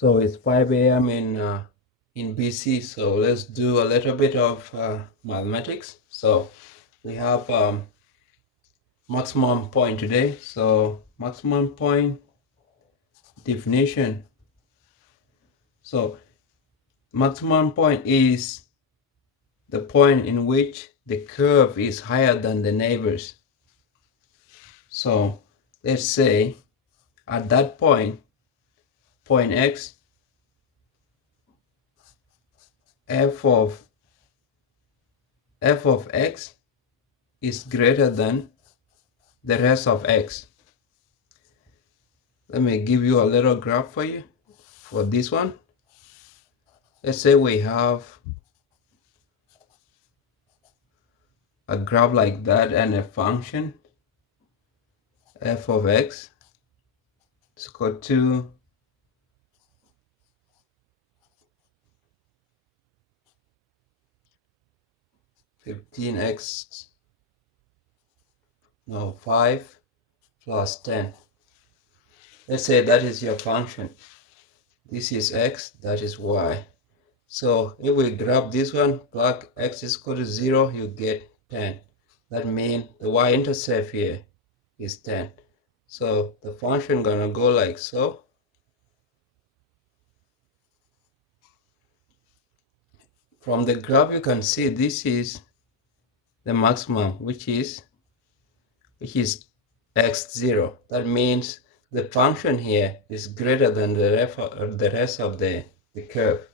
So it's 5 a.m. in BC. So let's do a little bit of mathematics. So we have maximum point today. So maximum point definition. So maximum point is the point in which the curve is higher than the neighbors. So let's say at that point X, f of x is greater than the rest of x. Let me give you a little graph for you for this one. Let's say we have a graph like that and a function f of x is equal to 15x, no, 5 plus 10. Let's say that is your function. This is x, that is y. So if we grab this one, plug x is equal to 0, you get 10. That means the y-intercept here is 10. So the function gonna go like so. From the graph you can see this is the maximum, which is x0. That means the function here is greater than the rest of the curve.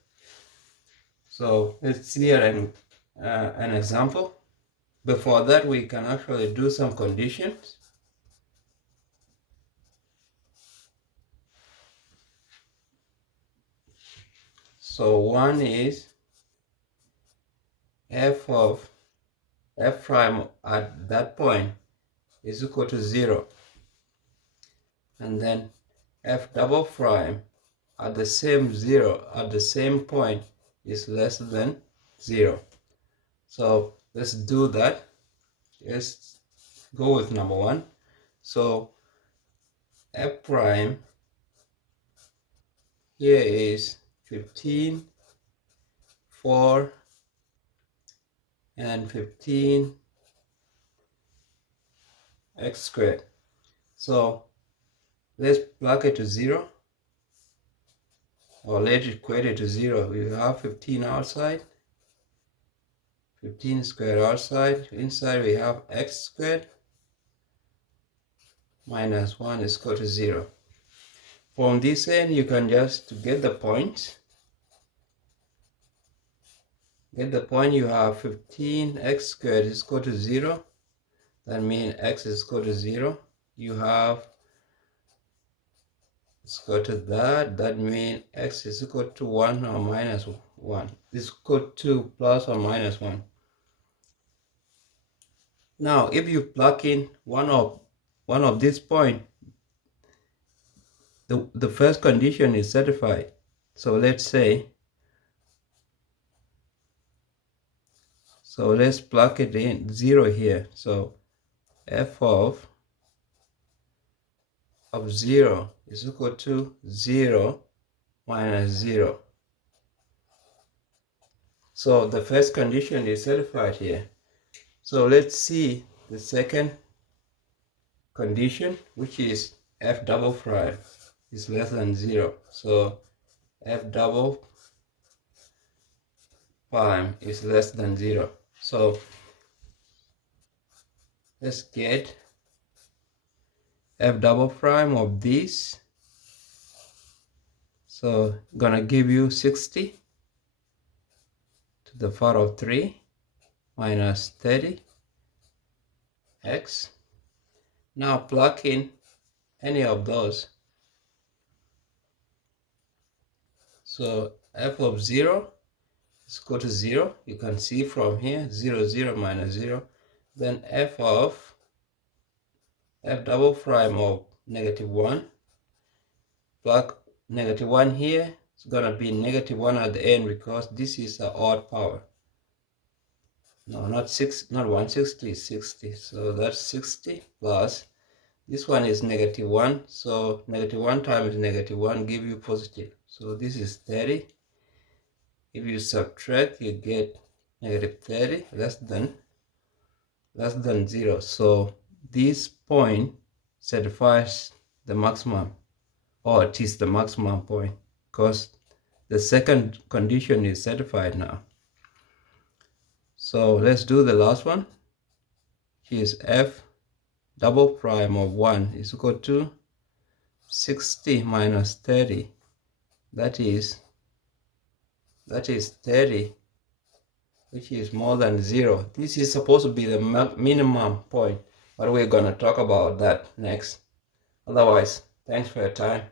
So let's see an example. Before that, we can actually do some conditions. So one is f of f prime at that point is equal to 0. And then f double prime at the same 0, at the same point, is less than 0. So let's do that. Let's go with number 1. So f prime here is 15, 4, and 15 x squared. So let's plug it to 0, or let it equate it to 0. We have 15 outside, 15 squared outside. Inside we have x squared minus 1 is equal to 0. From this end, you can just get the point. Get the point, you have 15x squared is equal to 0. That means x is equal to 0. You have it's equal to that. That means x is equal to 1 or minus 1. It's equal to plus or minus 1. Now, if you plug in one of these points, the first condition is satisfied. So let's say, so let's plug it in 0 here. So f of 0 is equal to 0 minus 0. So the first condition is satisfied here. So let's see the second condition, which is f double prime is less than 0. So f double prime is less than 0. So let's get f double prime of this. So gonna give you 60 to the power of 3 minus 30 x. Now plug in any of those. So f of 0 is equal to 0. You can see from here 0, 0 minus 0. Then f double prime of negative 1. Plug negative 1 here. It's gonna be negative 1 at the end because this is an odd power. No, not 160, 60. So that's 60 plus this one is negative 1. So negative 1 times negative 1 give you positive. So this is 30. If you subtract, you get negative 30, less than 0. So this point satisfies the maximum, or it is the maximum point, because the second condition is satisfied now. So let's do the last one. Here's f double prime of 1 is equal to 60 minus 30. That is 30, which is more than 0. This is supposed to be the minimum point, but we're going to talk about that next. Otherwise, thanks for your time.